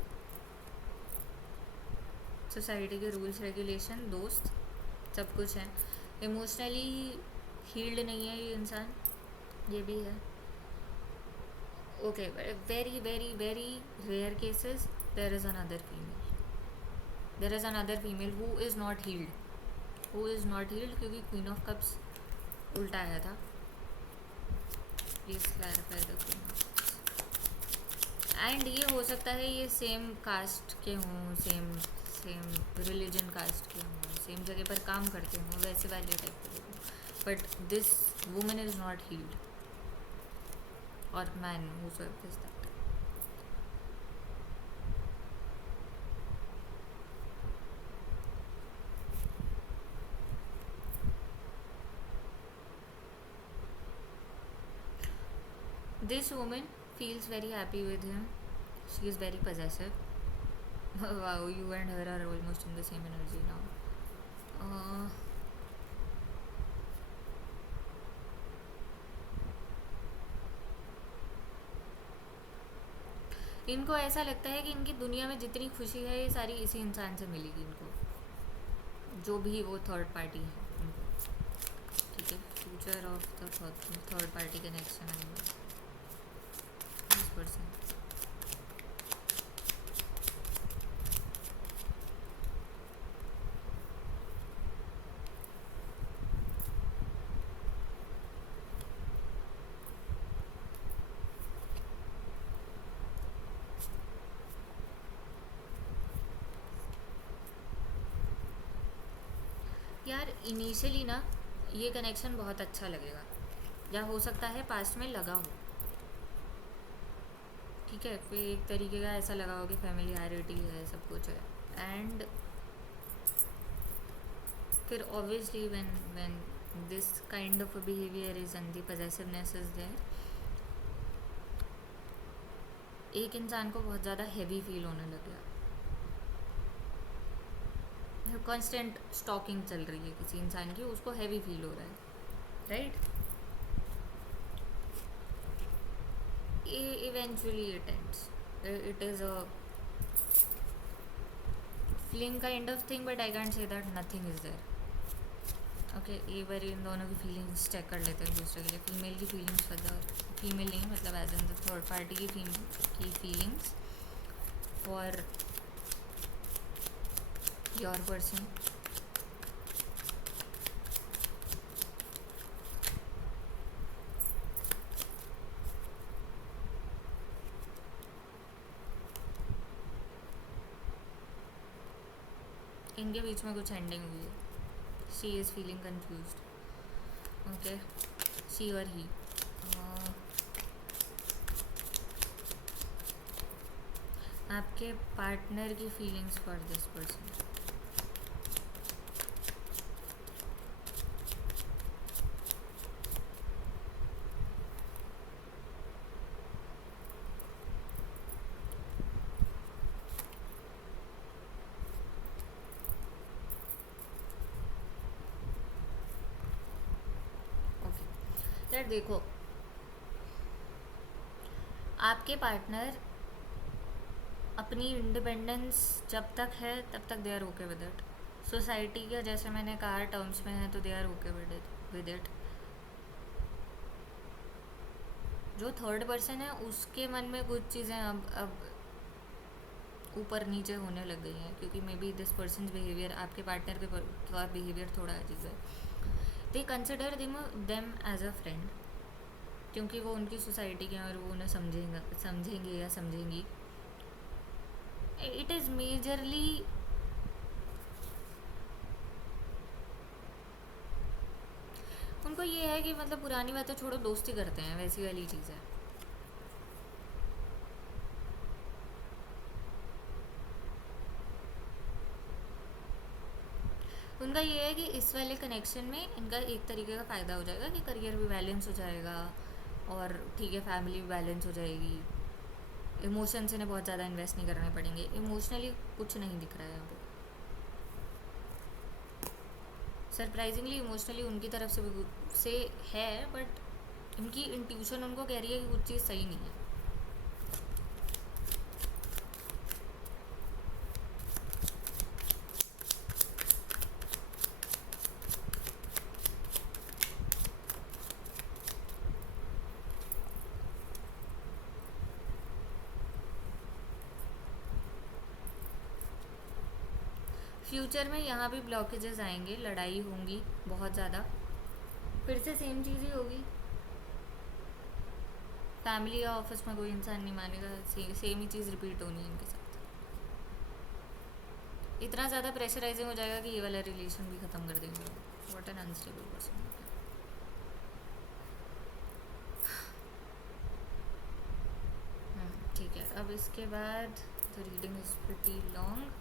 सोसाइटी के रूल्स रेगुलेशन, दोस्त, सब कुछ है। इमोशनली हील्ड नहीं है ये इंसान, ये भी है। Okay, very very very rare cases there is another female, there is another female who is not healed, who is not healed, क्योंकि क्वीन ऑफ कप्स उल्टा आया था। Please clarify the queen of cups. And ये हो सकता है ये same caste के हों, सेम सेम रिलीजन कास्ट के हों, सेम जगह पर काम करते हों, वैसे वाले टाइप के लोग, but this woman is not healed, और man whosoever is that. This woman feels very happy with him. She is very possessive. Wow, you and her are almost in the same energy now. इनको ऐसा लगता है कि इनकी दुनिया में जितनी खुशी है ये सारी इसी इंसान से मिलेगी इनको, जो भी वो थर्ड पार्टी है उनको। ठीक है, future of the third party connection आएगा दिस पर्सन। यार इनिशियली ना ये कनेक्शन बहुत अच्छा लगेगा, या हो सकता है पास्ट में लगा हो, ठीक है, फिर एक तरीके का ऐसा लगा हो कि फैमिलियरिटी है, सब कुछ है, एंड फिर obviously when this kind of behaviour is and the possessiveness is there, एक इंसान को बहुत ज़्यादा हैवी फील होने लग गया, कांस्टेंट स्टॉकिंग चल रही है किसी इंसान की, उसको हैवी फील हो रहा है, right? Eventually it ends, it is a feeling kind of thing, but I can't say that nothing is there. Okay, एक बार इन दोनों की फीलिंग्स चेक कर लेते हैं दूसरे के लिए। फीमेल की फीलिंग्स फॉर फीमेल नहीं, मतलब as in the third party की फीलिंग्स फॉर योर पर्सन। इनके बीच में कुछ एंडिंग हुई है, she is feeling confused, okay, she और ही। आपके पार्टनर की फीलिंग्स फॉर दिस पर्सन, यार देखो, आपके पार्टनर अपनी इंडिपेंडेंस जब तक है तब तक they are okay with it. Society का जैसे मैंने कहा टर्म्स में है तो they are okay with it. जो थर्ड पर्सन है उसके मन में कुछ चीज़ें अब ऊपर नीचे होने लग गई हैं, क्योंकि maybe this person behaviour, आपके पार्टनर का बिहेवियर थोड़ा अजीब है। They consider them as a friend, क्योंकि वो उनकी सोसाइटी के हैं और वो उन्हें समझेंगे या समझेंगी। इट इज़ मेजरली उनको ये है कि मतलब पुरानी बातें छोड़ो, दोस्ती करते हैं, वैसी वाली चीज़ है। उनका ये है कि इस वाले कनेक्शन में इनका एक तरीके का फ़ायदा हो जाएगा कि करियर भी बैलेंस हो जाएगा, और ठीक है फैमिली भी बैलेंस हो जाएगी, इमोशंस इन्हें बहुत ज़्यादा इन्वेस्ट नहीं करने पड़ेंगे। इमोशनली कुछ नहीं दिख रहा है यहाँ पे, सरप्राइजिंगली इमोशनली उनकी तरफ से है, बट उनकी इंट्यूशन उनको कह रही है कि कुछ चीज़ सही नहीं है। फ्यूचर में यहाँ भी ब्लॉकेजेस आएंगे, लड़ाई होंगी बहुत ज़्यादा, फिर से सेम चीज़ ही होगी। फैमिली या ऑफिस में कोई इंसान नहीं मानेगा, सेम ही चीज़ रिपीट होनी है इनके साथ। इतना ज़्यादा प्रेशराइजिंग हो जाएगा कि ये वाला रिलेशन भी ख़त्म कर देंगे। What an unstable person. ठीक है, अब इसके बाद the reading is pretty long.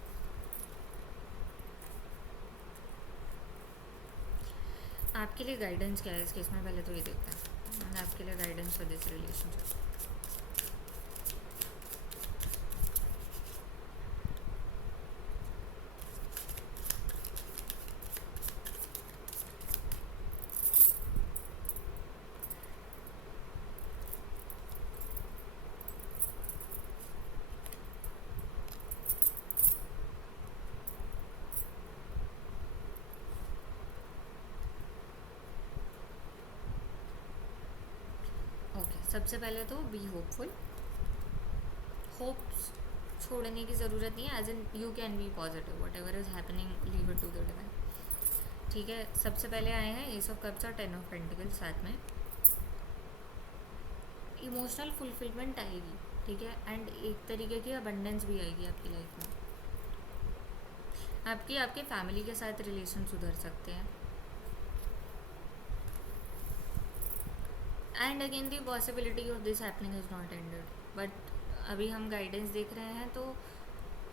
आपके लिए गाइडेंस क्या है इस केस में, पहले तो ये देखते हैं। आपके लिए गाइडेंस फॉर दिस रिलेशनशिप। सबसे पहले तो बी होपफुल। होप छोड़ने की ज़रूरत नहीं है, as in you can be positive, whatever is happening leave it to the divine. ठीक है, सबसे पहले आए हैं एस ऑफ कप्स और 10 ऑफ पेंटिकल्स साथ में। इमोशनल फुलफिलमेंट आएगी, ठीक है, एंड एक तरीके की अबंडेंस भी आएगी आपकी लाइफ में। आपके फैमिली के साथ रिलेशन सुधर सकते हैं। And again the possibility of this happening is not ended, but अभी हम गाइडेंस देख रहे हैं तो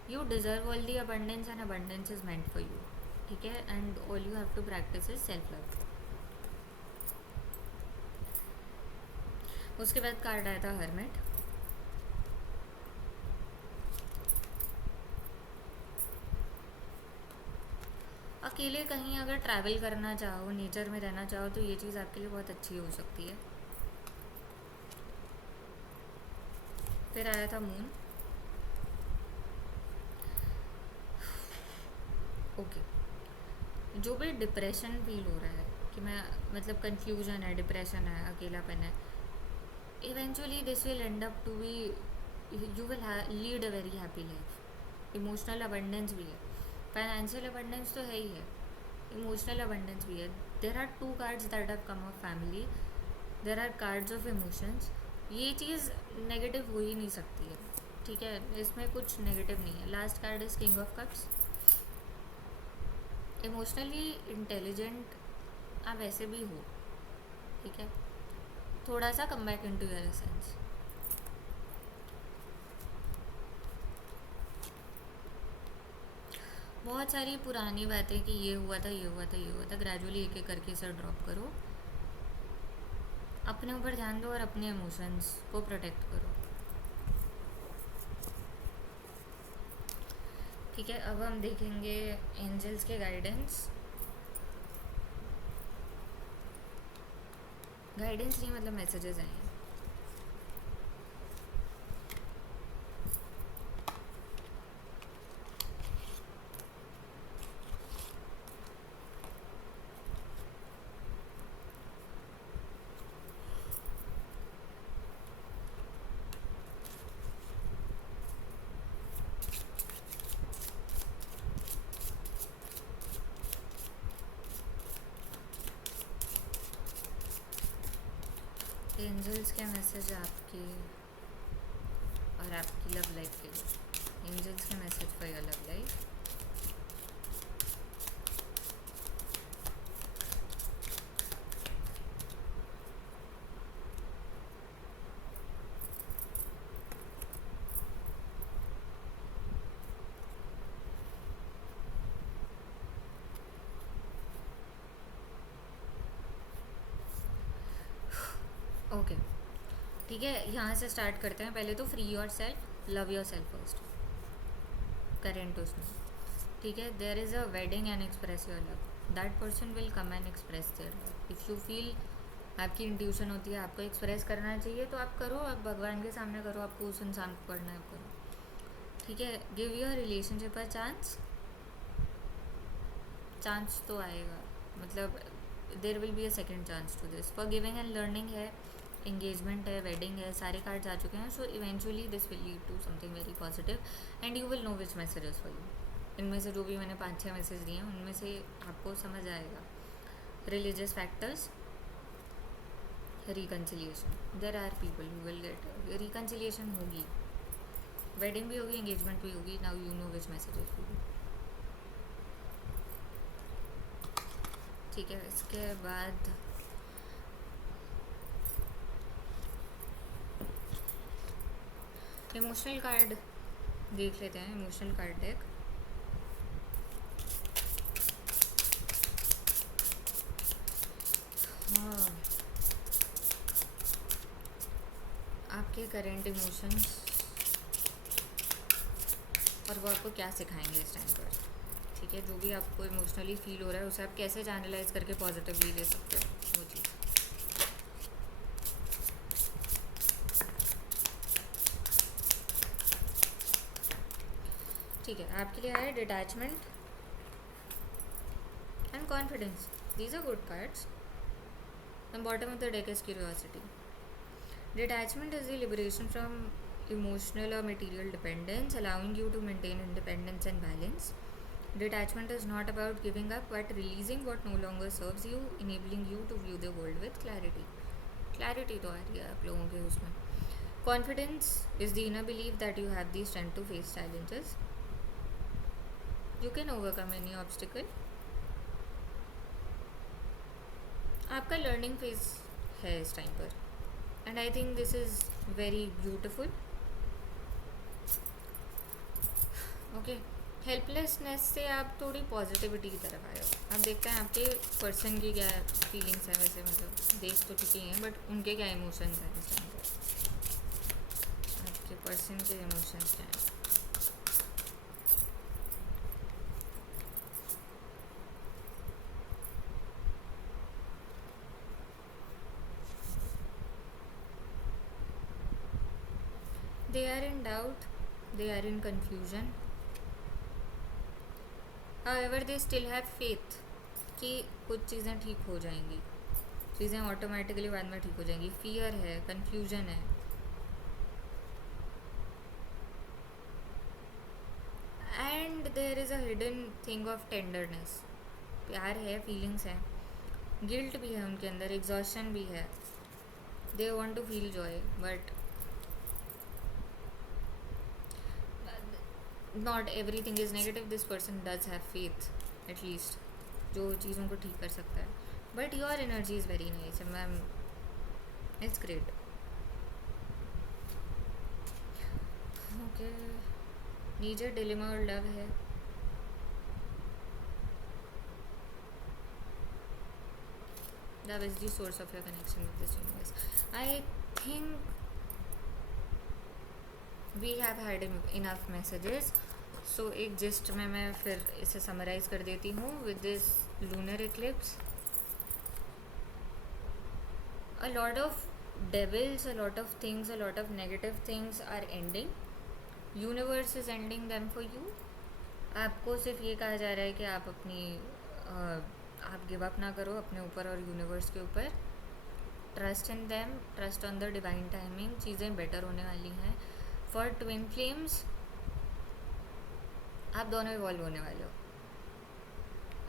you deserve all the abundance and abundance is meant for you. ठीक है, and all you have to practise is self love. उसके बाद कार्ड आया था हर्मिट। अकेले कहीं अगर ट्रैवल करना चाहो, नेचर में रहना चाहो, तो ये चीज़ आपके लिए बहुत अच्छी हो सकती है। फिर आया था मून। ओके, जो भी डिप्रेशन फील हो रहा है कि मैं मतलब कंफ्यूजन है, डिप्रेशन है, अकेलापन है, eventually this will end up to be, you will lead a very happy life. Emotional abundance भी है, फाइनेंशियल अबंडेंस तो है ही है, इमोशनल अबंडेंस भी है। There are 2 cards that have come of family, there are cards of emotions. ये चीज़ negative हो ही नहीं सकती है, ठीक है, इसमें कुछ नेगेटिव नहीं है। Last card is king of cups. Emotionally intelligent आप वैसे भी हो, ठीक है, थोड़ा सा come back into your essence. बहुत सारी पुरानी बातें कि ये हुआ था, ये हुआ था, ये हुआ था, ग्रेजुअली एक एक करके इसे ड्रॉप करो, अपने ऊपर ध्यान दो और अपने इमोशंस को प्रोटेक्ट करो। ठीक है, अब हम देखेंगे एंजल्स के गाइडेंस। गाइडेंस नहीं मतलब मैसेजेस आए हैं। एंजल्स के मैसेज आपके और आपकी लव लाइफ के लिए। एंजल्स के message for your love life. Okay, ठीक है, यहाँ से स्टार्ट करते हैं। पहले तो free your self, love your self first, current उसमें। ठीक है, there is a wedding and express your love, that person will come and express their love. If you feel, आपकी इंट्यूशन होती है आपको एक्सप्रेस करना चाहिए तो आप करो, आप भगवान के सामने करो, आपको उस इंसान को करना है आप करो। ठीक है, give your relationship a chance. Chance तो आएगा, मतलब there will be a second chance to this. For giving and learning है, इंगेजमेंट है, वेडिंग है, सारे कार्ड्स आ चुके हैं। So eventually this will lead to something very positive and you will know which messages for you. इनमें से जो भी मैंने 5-6 मैसेज दिए हैं उनमें से आपको समझ आएगा. Religious factors, reconciliation. There are people who will get reconciliation होगी, वेडिंग भी होगी, एंगेजमेंट भी होगी. Now you know which messages होगी. ठीक है. इसके बाद इमोशनल कार्ड देख लेते हैं. Emotional card deck. हाँ, आपके करेंट इमोशंस और वो आपको क्या सिखाएंगे इस टाइम पर. ठीक है. जो भी आपको इमोशनली फील हो रहा है उसे आप कैसे चैनलाइज करके पॉजिटिवली ले सकते हो वो चीज़. ठीक है. आपके लिए आया detachment and confidence. These are good cards. And bottom of the deck is curiosity. Detachment is the liberation from emotional or material dependence, allowing you to maintain independence and balance. Detachment is not about giving up but releasing what no longer serves you, enabling you to view the world with clarity. Clarity तो आ रही है आप लोगों के उसमें. Confidence is the inner belief that you have the strength to face challenges. You can overcome any obstacle. आपका learning phase है इस टाइम पर. And I think this is very beautiful. Okay. Helplessness से आप थोड़ी पॉजिटिविटी की तरफ आए हो. अब देखते हैं आपके पर्सन की क्या फीलिंग्स हैं. वैसे मतलब देख तो चुकी हैं बट उनके क्या इमोशंस हैं इस टाइम पर. आपके पर्सन के इमोशंस क्या हैं. They are in doubt, they are in confusion. However, they still have faith कि कुछ चीज़ें ठीक हो जाएंगी. चीज़ें ऑटोमेटिकली बाद में ठीक हो जाएंगी. फियर है, कन्फ्यूजन है. And there is a hidden thing of tenderness. प्यार है, फीलिंग्स है, गिल्ट भी है उनके अंदर, एग्जॉशन भी है. They want to feel joy but not everything is negative. This person does have faith at least जो चीज़ों को ठीक कर सकता है. But your energy is very nice ma'am. It's great. Okay. नीचे dilemma और love है. Love is the source of your connection with this universe. I think we have had enough messages. So एक जिस्ट में मैं फिर इसे summarise कर देती हूँ. With this lunar eclipse, a lot of devils, a lot of things, a lot of negative things are ending. Universe is ending them for you. आपको सिर्फ ये कहा जा रहा है कि आप अपनी आप गिव अप ना करो अपने ऊपर और यूनिवर्स के ऊपर. Trust in them, trust on the divine timing. चीज़ें बेटर होने वाली हैं. फॉर ट्विन फ्लेम्स, आप दोनों इवॉल्व होने वाले हो.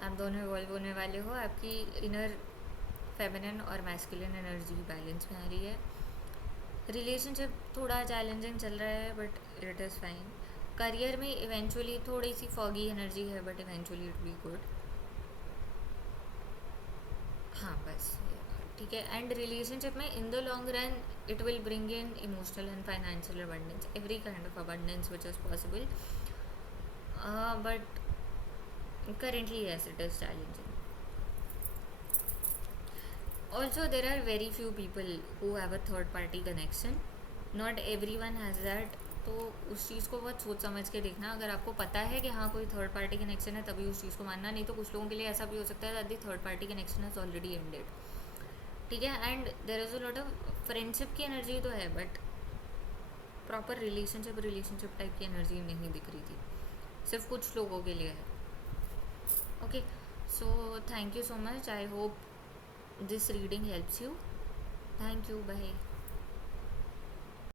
आप दोनों इवॉल्व होने वाले हो. आपकी इनर फेमिनिन और मैस्कुलिन एनर्जी बैलेंस में आ रही है. रिलेशनशिप थोड़ा चैलेंजिंग चल रहा है but it is fine. Career में इवेंचुअली थोड़ी सी फॉगी एनर्जी है but eventually it be good. हाँ बस ठीक है. एंड रिलेशनशिप में in the long run it will bring in emotional and financial abundance, every kind of abundance which is possible. But currently yes it is challenging. Also there are very few people who have a third party connection. Not everyone has that. तो उस चीज़ को बहुत सोच समझ के देखना. अगर आपको पता है कि हाँ कोई थर्ड पार्टी कनेक्शन है तभी उस चीज़ को मानना. नहीं तो कुछ लोगों के लिए ऐसा भी हो सकता है that the third party connection is already ended. ठीक है. And there is a lot of friendship की एनर्जी तो है बट प्रॉपर रिलेशनशिप टाइप की एनर्जी नहीं दिख रही थी. सिर्फ कुछ लोगों के लिए है. Okay, so thank you so much. I hope this reading helps you. Thank you. Bye.